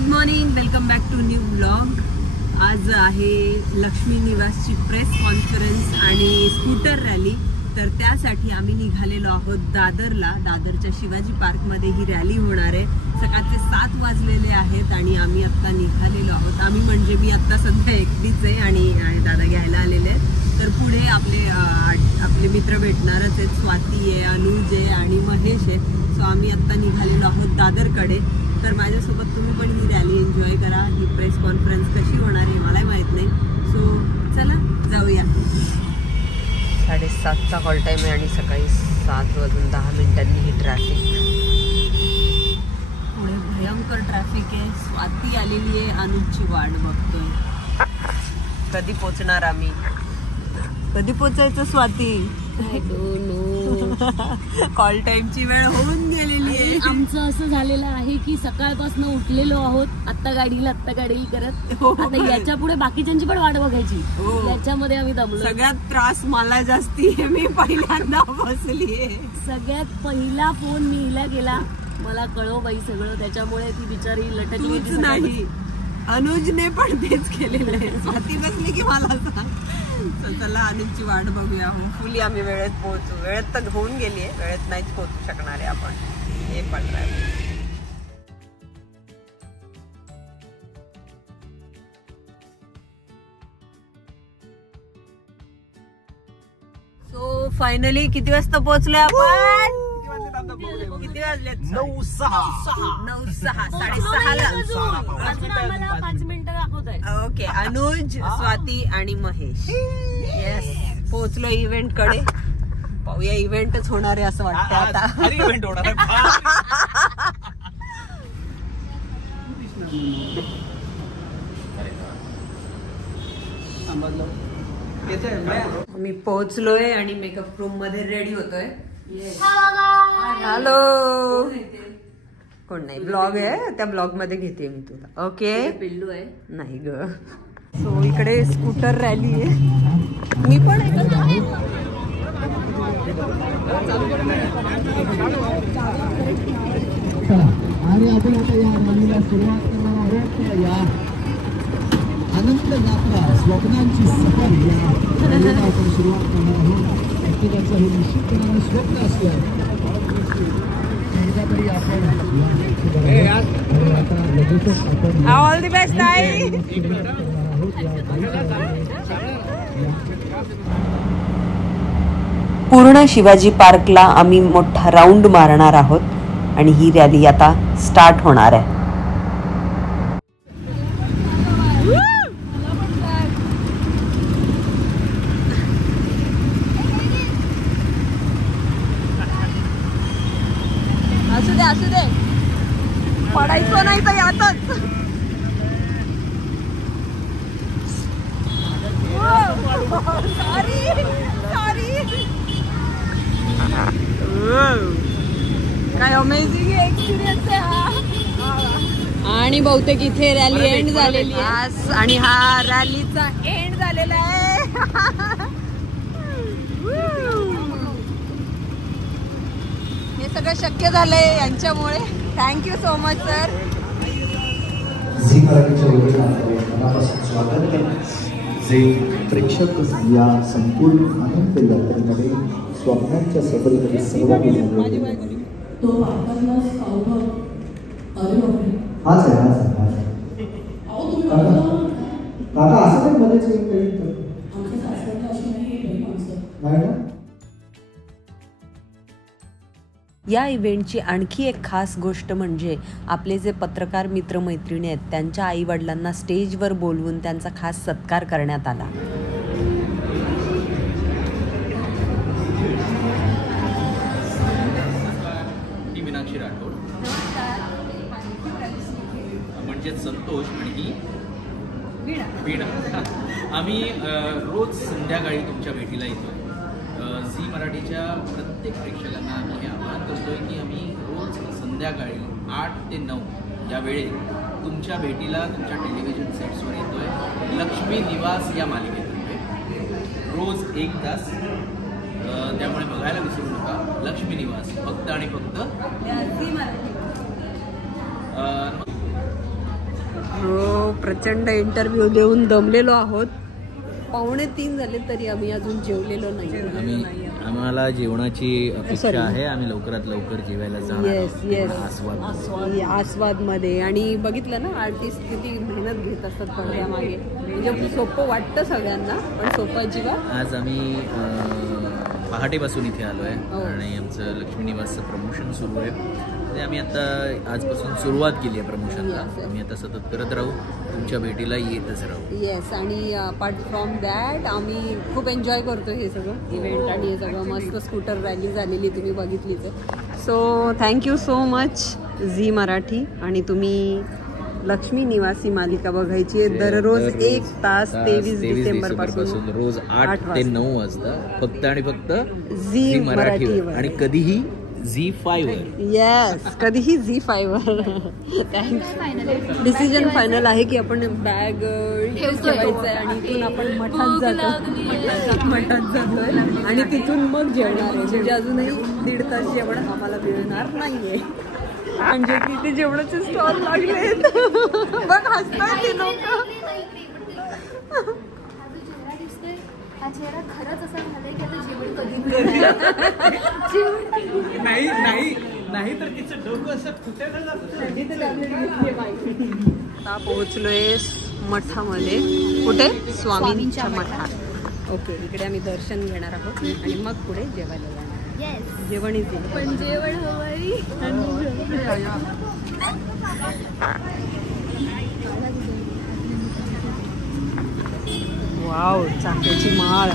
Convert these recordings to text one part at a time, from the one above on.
Good morning, welcome back to new blog. आज आहे लक्ष्मी निवासची प्रेस कॉन्फरन्स आणि स्कूटर रॅली. तर त्यासाठी आम्ही निघालेलो आहोत दादरला. दादरच्या शिवाजी पार्कमध्ये ही रॅली होणार आहे. सकाळचे 7 वाजलेले आहेत आणि आम्ही आत्ता निघालेलो आहोत. आम्ही म्हणजे मी आत्ता सध्या एकटीच आहे आणि दादा घ्यायला आलेले आहेत. तर पुढे आपले मित्र भेटणारच आहेत. स्वाती आहे, अनुज आहे आणि महेश आहे. सो आम्ही आत्ता निघालेलो आहोत दादरकडे. तर माझ्यासोबत तुम्ही पण ही रॅली एन्जॉय करा. ही प्रेस कॉन्फरन्स कशी होणार आहे मलाही माहीत नाही. सो चला जाऊया. 7:30चा कॉल टाईम आहे आणि सकाळी 7:10 ही ट्रॅफिक. पुढे भयंकर ट्रॅफिक आहे. स्वाती आलेली आहे, अनुजची वाट बघतोय. कधी पोचणार आम्ही? कधी पोचायचं स्वाती? कॉल टाइमची वेळ होऊन गेलेली आहे. आमचं असं झालेलं आहे की सकाळपासून उठलेलो आहोत, आत्ता गाडीला करत. आता याच्या पुढे बाकीच्यांची पण वाट बघायची. याच्यामध्ये आम्ही दमलो. सगळ्यात त्रास मला जास्ती आहे. मी पहिल्यांदा बसलीये. सगळ्यात पहिला फोन मी हिला केला, मला कळव बाई सगळं. त्याच्यामुळे ती बिचारी लटकली नाही. अनुजने पण तेच केलेलं आहे. स्वाती बसली की मला सांग. चला अनुजची वाट बघूया. होपफुली आम्ही वेळेत पोहोचू. वेळेत तर होऊन गेली आहे, वेळेत नाहीच पोहोचू शकणार आहे आपण. हे पण सो फायनली किती वाजता पोहोचलोय आपण? किती वाजले? 9:06 9:06 आम्हाला 5 मिनिटं दाखवत आहे. ओके. अनुज, स्वाती आणि महेश. येस, पोहोचलो इव्हेंट कडे. पाहूया, इव्हेंटच होणार आहे असं वाटतं आता. इव्हेंट होणार आहे. मी पोहोचलोय आणि मेकअप रूम मध्ये रेडी होतोय. हॅलो. कोण नाही, ब्लॉग आहे, त्या ब्लॉग मध्ये घेते मी तुला. ओके. पिल्लू आहे नाही ग. सो इकडे स्कूटर रॅली आहे. मी पण आणि आपण आता या रॅलीला सुरुवात करणार आहोत. या आनंद यात्रा स्वप्नांची सफर या रॅलीला आपण सुरुवात करणार आहोत. प्रत्येकाचं हे निश्चितपणे स्वप्न असतं. ऑल द बेस्ट ताई. पूर्ण शिवाजी पार्कला आम्ही मोठा राऊंड मारणार आहोत आणि ही रॅली आता स्टार्ट होणार आहे. असू दे, पडायचं नाही तर यातच. काय अमेझिंग एक्सपिरियन्स आहे हा. आणि बहुतेक इथे रॅली एंड झालेली आहे आणि हा रॅलीचा एंड झालेला आहे. हे सगळं शक्य झालंय यांच्यामुळे. Thank you so much sir. Zee मराठीच्या वतीने मनापासून स्वागत करतो. जे प्रेक्षक या संपूर्ण आनंद यात्रेमध्ये स्वप्नांच्या सफरीमध्ये सहभागी झाले. तो वापरलाच पावभाव. हाच आहे. काका असं काही मध्येच नाही ना. या इव्हेंटची आणखी एक खास गोष्ट म्हणजे आपले जे पत्रकार मित्रमैत्रिणी आहेत त्यांच्या आईवडिलांना स्टेजवर बोलवून त्यांचा खास सत्कार करण्यात आला. मीनाक्षी राठोड म्हणजे संतोष आणि ही वीणा. आम्ही रोज संध्याकाळी तुमच्या भेटीला येतो. झी मराठीच्या प्रत्येक प्रेक्षकांना आम्ही हे आवाहन करतोय की आम्ही रोज संध्याकाळी 8 ते 9 या वेळेत तुमच्या भेटीला तुमच्या टेलिव्हिजन सेट्सवर येतोय. लक्ष्मी निवास या मालिकेतर्फे रोज 1 तास. त्यामुळे बघायला विसरू नका. लक्ष्मी निवास, फक्त आणि फक्त प्रचंड इंटरव्ह्यू देऊन दमलेलो आहोत. 2:45 झाले तरी आम्ही अजून जेवलेलो नाही. आम्हाला जेवणाची अपेक्षा आहे. आम्ही लवकरात लवकर जेवायला जाणार. येस आस्वाद मध्ये. आणि बघितलं ना आर्टिस्ट किती मेहनत घेत असतात पडद्यामागे. म्हणजे सोपं वाटतं सगळ्यांना पण सोपं अजिबात. आज आम्ही पहाटेपासून इथे आलो आहे आणि आमचं लक्ष्मी निवासचं प्रमोशन सुरू आहे. ते आम्ही आता आजपासून सुरुवात केली आहे प्रमोशनला. आम्ही आता सतत करत राहू, तुमच्या भेटीला येतच राहू. येस. आणि अपार्ट फ्रॉम दॅट आम्ही खूप एन्जॉय करतो हे सगळं इव्हेंट आणि हे सगळं. मस्त स्कूटर रॅली झालेली तुम्ही बघितलीच. So thank you so much Zee Marathi. आणि तुम्ही लक्ष्मी निवास ही मालिका बघायची आहे दररोज 1 तास 23 डिसेंबर पासून रोज 8 ते 9 वाजता फक्त आणि फक्त झी मराठीवर. आणि कधीही ZEE5 वर. येस कधीही ZEE5 वर. थँक्स. डिसिजन फायनल आहे की आपण बॅग ठेवायचं आहे आणि इथून आपण मठात जातोय आणि तिथून मग जेवणार आहे. म्हणजे अजूनही 1.5 तास जेवण आम्हाला मिळणार नाहीये. म्हणजे तिथे जेवणाचे स्टॉल लागलेत. बघ हसताय ते लोक. नाही तर तिचं डोकं असं फुटायला आता पोहोचलोय मठामध्ये. कुठे? स्वामींच्या मठात. ओके. इकडे आम्ही दर्शन घेणार आहोत आणि मग पुढे जेवायला जाणार. जेवण इथे पण जेवण हवंय. वाव चाफ्याची माळ.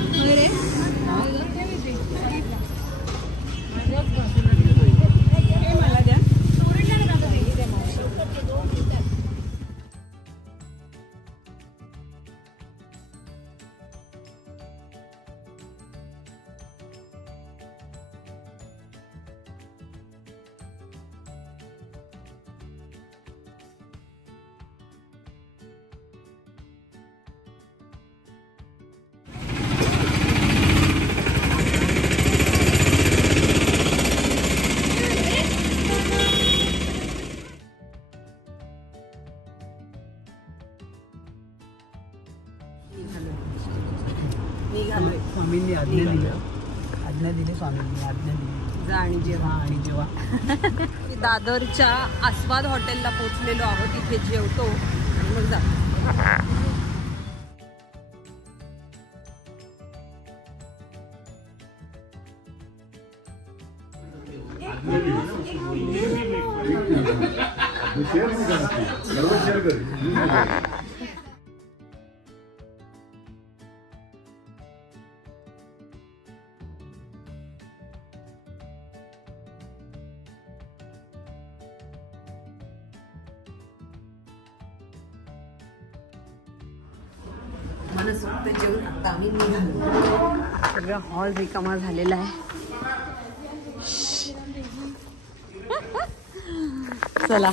स्वामींनी आज्ञा दिली जा आणि जेवा. दादरच्या आस्वाद हॉटेलला पोहोचलेलो आहोत. इथे जेवतो आणि मग जातो. मनसोक्त जेवण आता आम्ही निघालो. सगळा हॉल रिकामा झालेला आहे. चला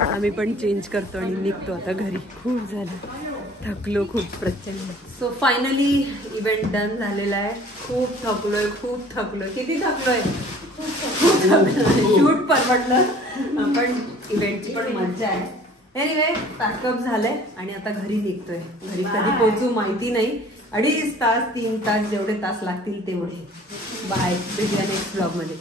आम्ही पण चेंज करतो आणि निघतो आता घरी. खूप झालं, थकलो खूप प्रचंड. सो फायनली इव्हेंट डन झालेला आहे. खूप थकलोय. किती थकलोय? शूट परवडलं पण इव्हेंटची पण मजा आहे. एनिवे पॅकअप झालंय आणि आता घरी निघतोय. घरी कधी पोहोचू माहिती नाही. 2.5 तास 3 तास जेवढे तास लागतील तेवढे. बाय. भेटूया नेक्स्ट ब्लॉग मध्ये.